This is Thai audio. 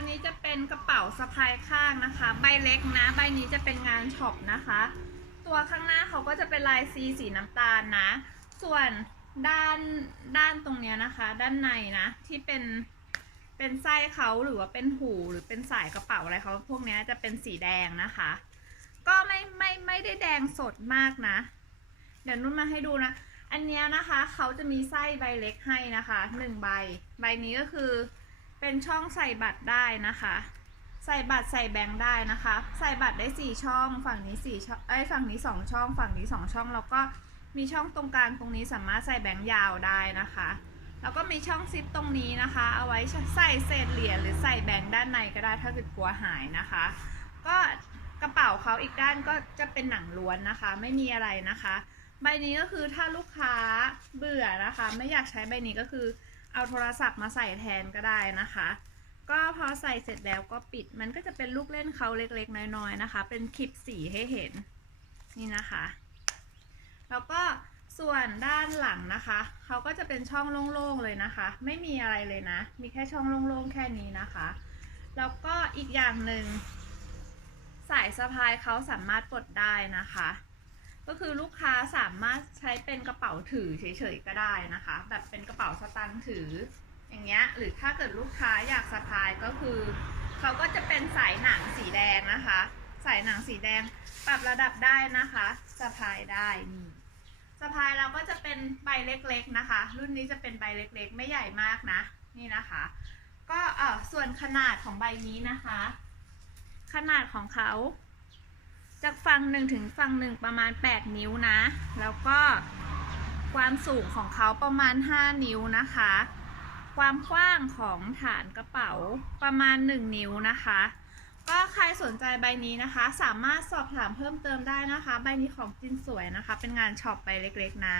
ตัวนี้จะเป็นกระเป๋าสะพายข้างนะคะ ใบเล็กนะ ใบนี้จะเป็นงานช็อปนะคะ ตัวข้างหน้าเขาก็จะเป็นลายซีสีน้ำตาลนะ ส่วนด้านด้านตรงเนี้ยนะคะ ด้านในนะ ที่เป็นเป็นไส้เขาหรือว่าเป็นหูหรือเป็นสายกระเป๋าอะไรเขาพวกนี้จะเป็นสีแดงนะคะ ก็ไม่ไม่ไม่ได้แดงสดมากนะ เดี๋ยวนุ่นมาให้ดูนะ อันเนี้ยนะคะเขาจะมีไส้ใบเล็กให้นะคะหนึ่งใบ ใบนี้ก็คือ เป็นช่องใส่บัตรได้นะคะ ใส่บัตรใส่แบงค์ได้นะคะ ใส่บัตรได้สี่ช่อง ฝั่งนี้สี่ช่องไอ้ฝั่งนี้สองช่อง ฝั่งนี้สองช่อง แล้วก็มีช่องตรงกลางตรงนี้สามารถใส่แบงค์ยาวได้นะคะ แล้วก็มีช่องซิปตรงนี้นะคะ เอาไว้ใส่เศษเหรียญหรือใส่แบงค์ด้านในก็ได้ถ้าเกิดกลัวหายนะคะ ก็กระเป๋าเขาอีกด้านก็จะเป็นหนังล้วนนะคะ ไม่มีอะไรนะคะ ใบนี้ก็คือถ้าลูกค้าเบื่อนะคะ ไม่อยากใช้ใบนี้ก็คือ เอาโทรศัพท์มาใส่แทนก็ได้นะคะ ก็พอใส่เสร็จแล้วก็ปิด มันก็จะเป็นลูกเล่นเขาเล็กๆ น้อยๆนะคะ เป็นคลิปสีให้เห็นนี่นะคะ แล้วก็ส่วนด้านหลังนะคะ เขาก็จะเป็นช่องโล่งๆเลยนะคะ ไม่มีอะไรเลยนะ มีแค่ช่องโล่งๆแค่นี้นะคะ แล้วก็อีกอย่างหนึ่งสายสะพายเขาสามารถปลดได้นะคะ ก็คือลูกค้าสามารถใช้เป็นกระเป๋าถือเฉยๆก็ได้นะคะ แบบเป็นกระเป๋าสตางค์ถือ อย่างเงี้ยหรือถ้าเกิดลูกค้าอยากสะพายก็คือเขาก็จะเป็นสายหนังสีแดงนะคะ สายหนังสีแดงปรับระดับได้นะคะสะพายได้นี่สะพายเราก็จะเป็นใบเล็กๆนะคะ รุ่นนี้จะเป็นใบเล็กๆ ไม่ใหญ่มากนะนี่นะคะ ก็เออส่วนขนาดของใบนี้นะคะ ขนาดของเขา จากฝั่งหนึ่งถึงฝั่งหนึ่งประมาณ 8 นิ้วนะ แล้วก็ความสูงของเขาประมาณ 5 นิ้วนะคะ ความกว้างของฐานกระเป๋าประมาณ 1 นิ้วนะคะ ก็ใครสนใจใบนี้นะคะ สามารถสอบถามเพิ่มเติมได้นะคะ ใบนี้ของจินสวยนะคะ เป็นงานช็อปใบเล็กๆนะ